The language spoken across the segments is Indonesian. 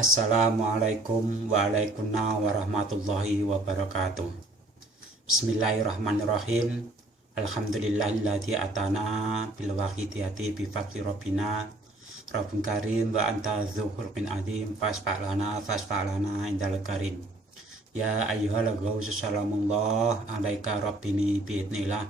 Assalamualaikum warahmatullahi wabarakatuh. Bismillahirrahmanirrahim. Alhamdulillahilladzi atana bil wahidiyati bi fadli rabbina rabbun karim wa anta dzul azim fasfa'lana indal karim. Ya ayyuhal ghawsu salamullah alaika rabbini bi idnillah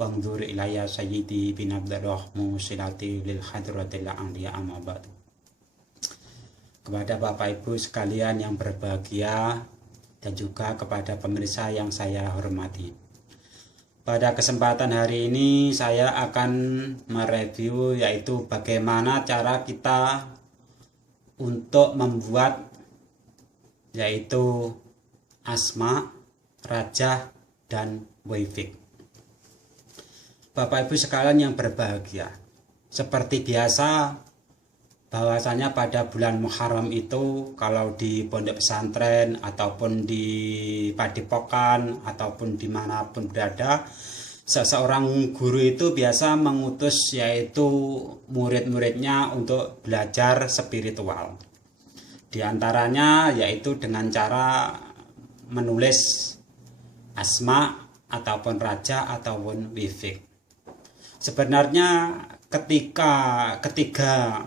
wangdur ilayya sayyidi bin abdurrahmu silati lil hadratil anbiya amma ba'du. Kepada Bapak Ibu sekalian yang berbahagia dan juga kepada pemirsa yang saya hormati. Pada kesempatan hari ini saya akan mereview yaitu bagaimana cara kita untuk membuat yaitu asma, rajah, dan waifik. Bapak Ibu sekalian yang berbahagia, seperti biasa bahwasanya pada bulan Muharram itu kalau di pondok pesantren ataupun di padepokan ataupun dimanapun berada, seseorang guru itu biasa mengutus yaitu murid-muridnya untuk belajar spiritual. Di antaranya yaitu dengan cara menulis asma ataupun raja ataupun wifik. Sebenarnya ketiga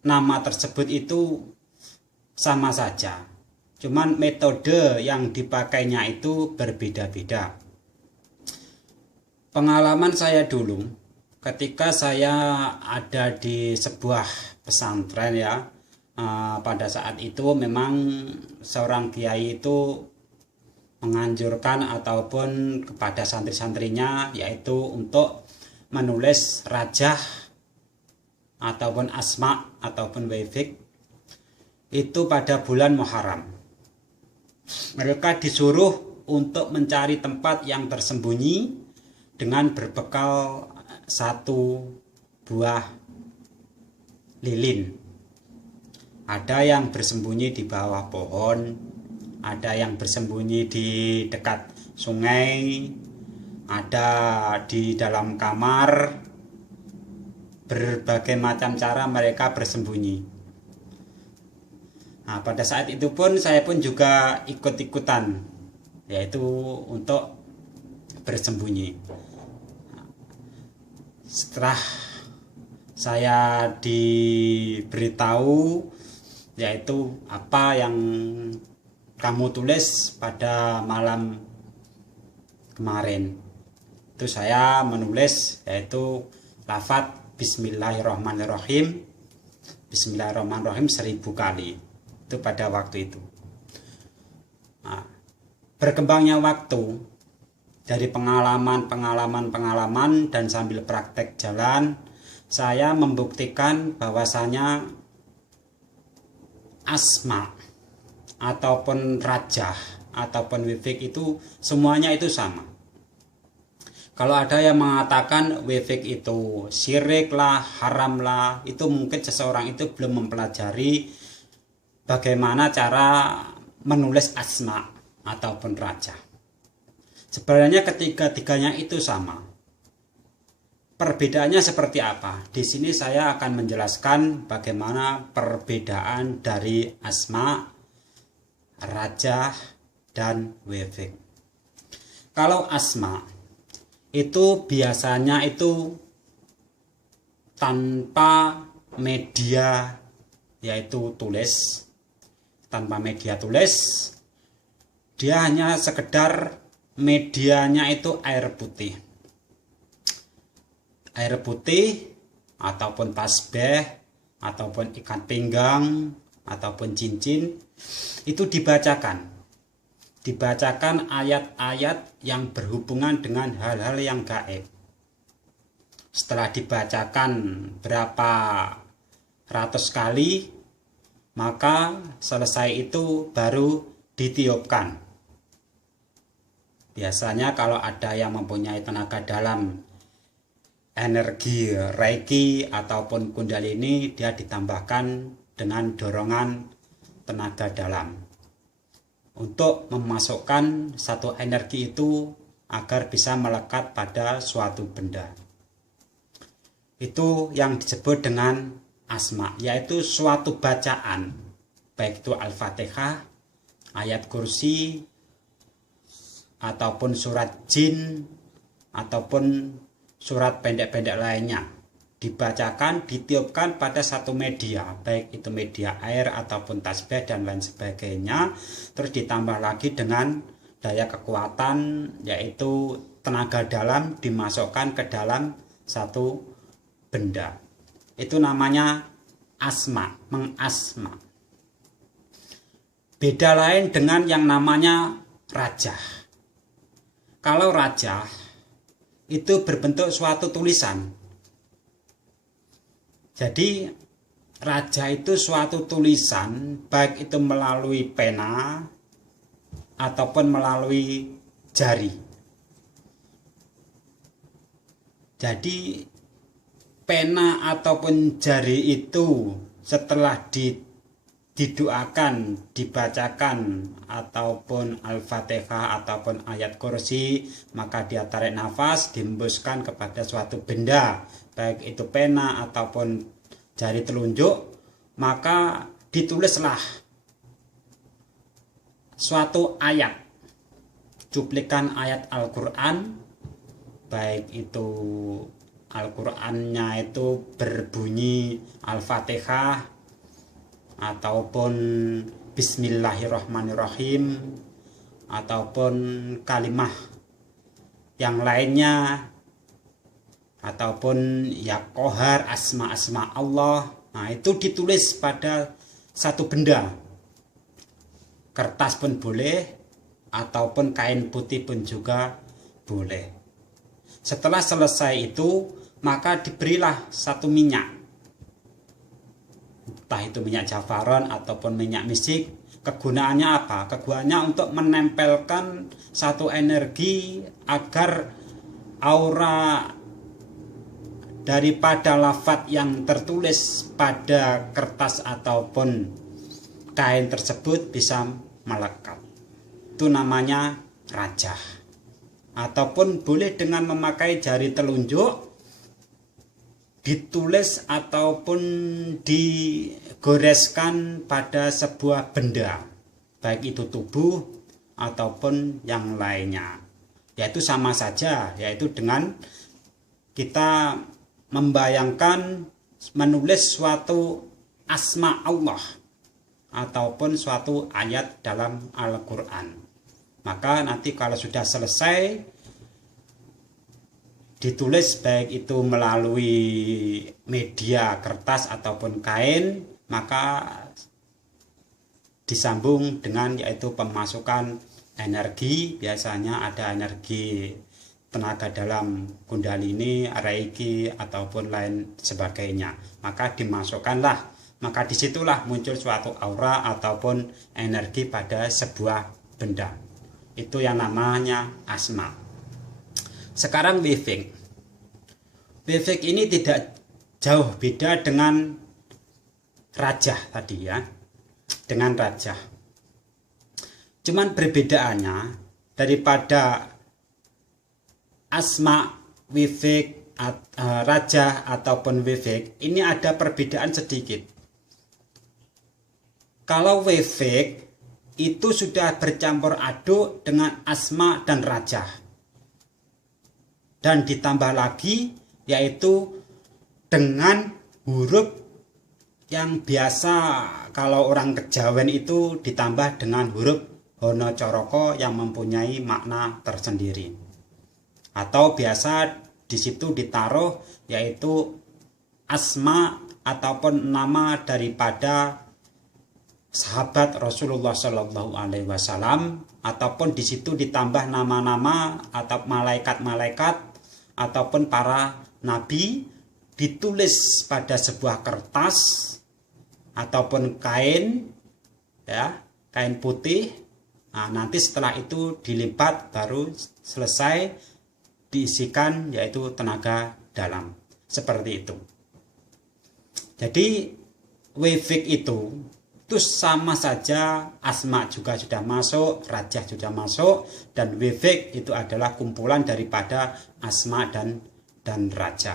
nama tersebut itu sama saja, cuman metode yang dipakainya itu berbeda-beda. Pengalaman saya dulu ketika saya ada di sebuah pesantren ya, pada saat itu memang seorang kiai itu menganjurkan ataupun kepada santri-santrinya yaitu untuk menulis rajah ataupun asma ataupun waifik itu pada bulan Muharram. Mereka disuruh untuk mencari tempat yang tersembunyi dengan berbekal satu buah lilin. Ada yang bersembunyi di bawah pohon, ada yang bersembunyi di dekat sungai, ada di dalam kamar. Berbagai macam cara mereka bersembunyi. Nah, pada saat itu pun saya pun juga ikut-ikutan, yaitu untuk bersembunyi. Setelah saya diberitahu yaitu apa yang kamu tulis pada malam kemarin, itu saya menulis yaitu lafadz Bismillahirrahmanirrahim, Bismillahirrahmanirrahim 1000 kali. Itu pada waktu itu. Nah, berkembangnya waktu dari pengalaman dan sambil praktek jalan, saya membuktikan bahwasanya asma ataupun rajah ataupun wifik itu semuanya itu sama. Kalau ada yang mengatakan wifik itu syirik lah, haram lah, itu mungkin seseorang itu belum mempelajari bagaimana cara menulis asma ataupun raja. Sebenarnya ketiga-tiganya itu sama. Perbedaannya seperti apa? Di sini saya akan menjelaskan bagaimana perbedaan dari asma, raja, dan wifik. Kalau asma itu biasanya itu tanpa media yaitu tulis, tanpa media tulis, dia hanya sekedar medianya itu air putih ataupun tasbih ataupun ikat pinggang ataupun cincin, itu dibacakan ayat-ayat yang berhubungan dengan hal-hal yang gaib. Setelah dibacakan berapa ratus kali, maka selesai itu baru ditiupkan. Biasanya kalau ada yang mempunyai tenaga dalam energi reiki ataupun kundalini, dia ditambahkan dengan dorongan tenaga dalam untuk memasukkan satu energi itu agar bisa melekat pada suatu benda. Itu yang disebut dengan asma, yaitu suatu bacaan baik itu Al-Fatihah, ayat kursi, ataupun surat jin, ataupun surat pendek-pendek lainnya, dibacakan, ditiupkan pada satu media, baik itu media air ataupun tasbih dan lain sebagainya. Terus ditambah lagi dengan daya kekuatan, yaitu tenaga dalam, dimasukkan ke dalam satu benda. Itu namanya asma, mengasma. Beda lain dengan yang namanya rajah. Kalau rajah itu berbentuk suatu tulisan. Jadi rajah itu suatu tulisan, baik itu melalui pena ataupun melalui jari. Jadi pena ataupun jari itu setelah didoakan, dibacakan ataupun Al-Fatihah ataupun ayat kursi, maka dia tarik nafas, dihembuskan kepada suatu benda, baik itu pena ataupun jari telunjuk, maka ditulislah suatu ayat, cuplikan ayat Al-Quran, baik itu Al-Qurannya itu berbunyi Al-Fatihah ataupun Bismillahirrahmanirrahim ataupun kalimah yang lainnya, ataupun ya Qahar, asma-asma Allah. Nah, itu ditulis pada satu benda, kertas pun boleh ataupun kain putih pun juga boleh. Setelah selesai itu, maka diberilah satu minyak, entah itu minyak jafaron ataupun minyak misik. Kegunaannya apa? Kegunaannya untuk menempelkan satu energi agar aura daripada lafaz yang tertulis pada kertas ataupun kain tersebut bisa melekat. Itu namanya rajah. Ataupun boleh dengan memakai jari telunjuk, ditulis ataupun digoreskan pada sebuah benda, baik itu tubuh ataupun yang lainnya. Yaitu sama saja, yaitu dengan kita membayangkan menulis suatu asma Allah ataupun suatu ayat dalam Al-Quran. Maka nanti kalau sudah selesai ditulis, baik itu melalui media kertas ataupun kain, maka disambung dengan yaitu pemasukan energi. Biasanya ada energi tenaga dalam Kundalini, Reiki ataupun lain sebagainya. Maka dimasukkanlah, maka disitulah muncul suatu aura ataupun energi pada sebuah benda. Itu yang namanya asma. Sekarang wifik. Wifik ini tidak jauh beda dengan rajah tadi ya. Dengan rajah. Cuman perbedaannya daripada asma, wifik, rajah ataupun wifik, ini ada perbedaan sedikit. Kalau wifik itu sudah bercampur aduk dengan asma dan rajah. Dan ditambah lagi yaitu dengan huruf yang biasa kalau orang Kejawen itu ditambah dengan huruf Hono Coroko yang mempunyai makna tersendiri. Atau biasa di situ ditaruh yaitu asma ataupun nama daripada sahabat Rasulullah Shallallahu Alaihi Wasallam, ataupun di situ ditambah nama-nama atau malaikat-malaikat ataupun para nabi, ditulis pada sebuah kertas ataupun kain, ya, kain putih. Nah, nanti setelah itu dilipat baru selesai diisikan yaitu tenaga dalam, seperti itu. Jadi wifik itu sama saja, asma juga sudah masuk, rajah sudah masuk, dan wifik itu adalah kumpulan daripada asma dan rajah.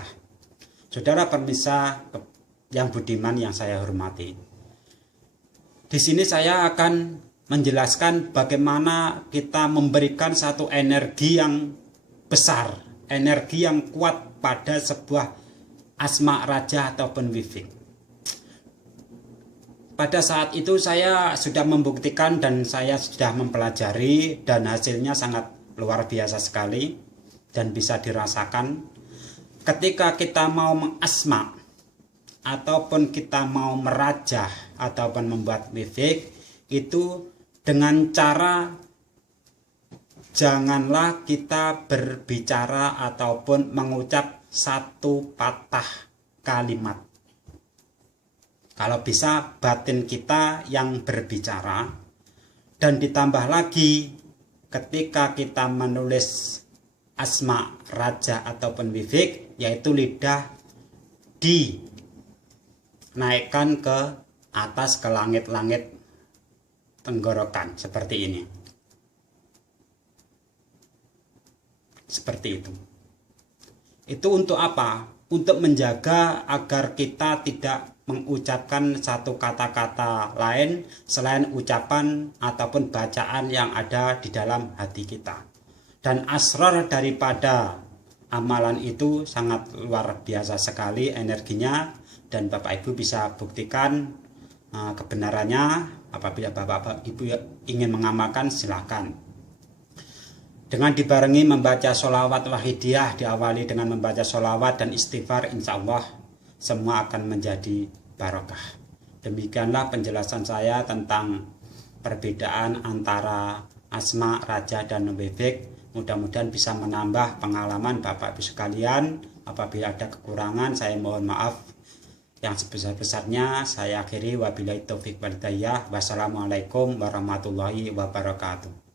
Saudara pemirsa yang budiman yang saya hormati, Di sini saya akan menjelaskan bagaimana kita memberikan satu energi yang besar, energi yang kuat pada sebuah asma raja ataupun wifik. Pada saat itu saya sudah membuktikan dan saya sudah mempelajari dan hasilnya sangat luar biasa sekali dan bisa dirasakan. Ketika kita mau mengasma ataupun kita mau merajah ataupun membuat wifik, itu dengan cara janganlah kita berbicara ataupun mengucap satu patah kalimat. Kalau bisa batin kita yang berbicara, dan ditambah lagi ketika kita menulis asma raja ataupun wifik, yaitu lidah dinaikkan ke atas ke langit-langit tenggorokan seperti ini. Seperti itu. Itu untuk apa? Untuk menjaga agar kita tidak mengucapkan satu kata-kata lain selain ucapan ataupun bacaan yang ada di dalam hati kita. Dan asrar daripada amalan itu sangat luar biasa sekali energinya, dan Bapak Ibu bisa buktikan kebenarannya. Apabila Bapak Ibu ingin mengamalkan, silahkan. Dengan dibarengi membaca sholawat wahidiyah, diawali dengan membaca sholawat dan istighfar, insya Allah semua akan menjadi barokah. Demikianlah penjelasan saya tentang perbedaan antara asma, raja, dan wifik. Mudah-mudahan bisa menambah pengalaman Bapak Ibu sekalian. Apabila ada kekurangan, saya mohon maaf yang sebesar-besarnya. Saya akhiri, wabillahi taufiq wal hidayah. Wassalamualaikum warahmatullahi wabarakatuh.